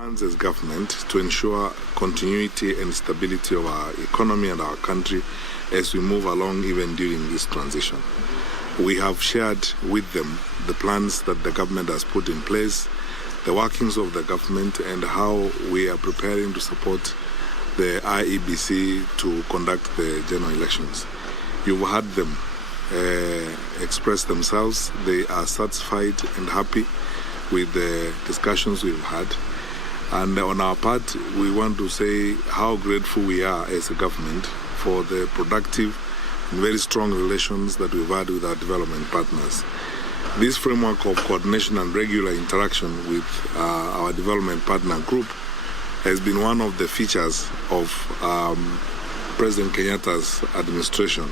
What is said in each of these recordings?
As government to ensure continuity and stability of our economy and our country as we move along even during this transition. We have shared with them the plans that the government has put in place, the workings of the government, and how we are preparing to support the IEBC to conduct the general elections. You've heard them express themselves. They are satisfied and happy with the discussions we've had. And on our part, we want to say how grateful we are as a government for the productive and very strong relations that we've had with our development partners. This framework of coordination and regular interaction with our development partner group has been one of the features of President Kenyatta's administration,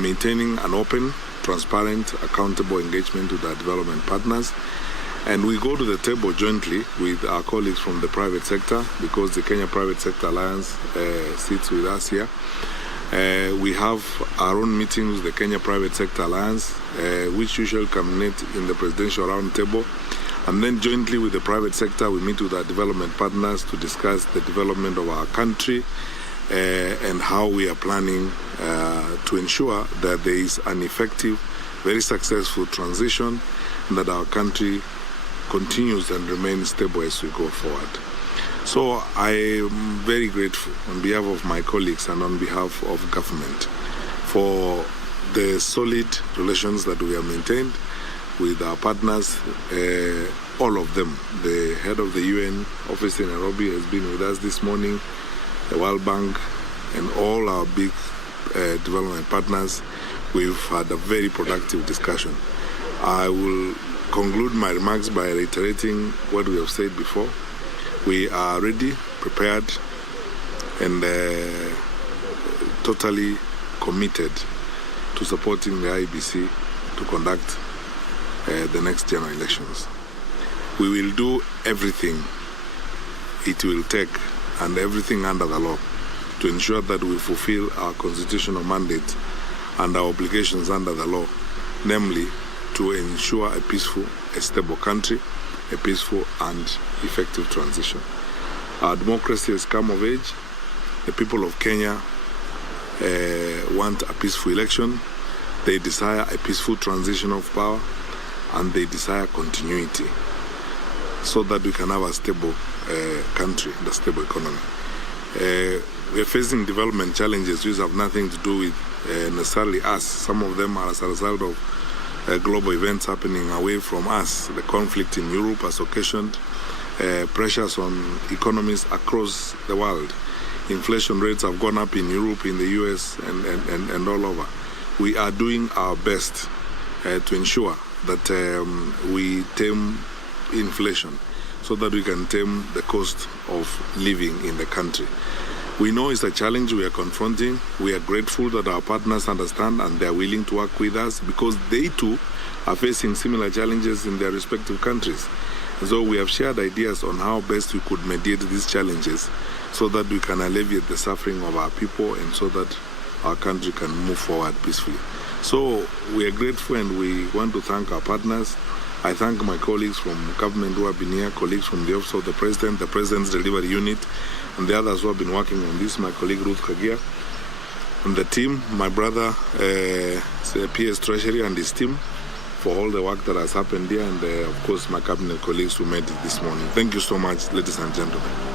maintaining an open, transparent, accountable engagement with our development partners. And we go to the table jointly with our colleagues from the private sector, because the Kenya Private Sector Alliance sits with us here. We have our own meetings with the Kenya Private Sector Alliance, which usually culminate in the presidential roundtable. And then jointly with the private sector, we meet with our development partners to discuss the development of our country and how we are planning to ensure that there is an effective, very successful transition, and that our country continues and remains stable as we go forward. So I am very grateful on behalf of my colleagues and on behalf of government for the solid relations that we have maintained with our partners, all of them. The head of the UN office in Nairobi has been with us this morning, the World Bank, and all our big development partners. We've had a very productive discussion. I will conclude my remarks by reiterating what we have said before. We are ready, prepared, and totally committed to supporting the IEBC to conduct the next general elections. We will do everything it will take and everything under the law to ensure that we fulfill our constitutional mandate and our obligations under the law, namely to ensure a peaceful, a stable country, a peaceful and effective transition. Our democracy has come of age. The people of Kenya want a peaceful election. They desire a peaceful transition of power, and they desire continuity so that we can have a stable country and a stable economy. We are facing development challenges which have nothing to do with necessarily us. Some of them are as a result of global events happening away from us. The conflict in Europe has occasioned pressures on economies across the world. Inflation rates have gone up in Europe, in the US, and all over. We are doing our best to ensure that we tame inflation so that we can tame the cost of living in the country. We know it's a challenge we are confronting. We are grateful that our partners understand and they are willing to work with us, because they too are facing similar challenges in their respective countries. And so we have shared ideas on how best we could mediate these challenges so that we can alleviate the suffering of our people and so that our country can move forward peacefully. So we are grateful and we want to thank our partners. I thank my colleagues from government who have been here, colleagues from the Office of the President, the President's Delivery Unit, and the others who have been working on this, my colleague Ruth Kagia, and the team, my brother, PS Treasury and his team, for all the work that has happened here, and of course my cabinet colleagues who made it this morning. Thank you so much, ladies and gentlemen.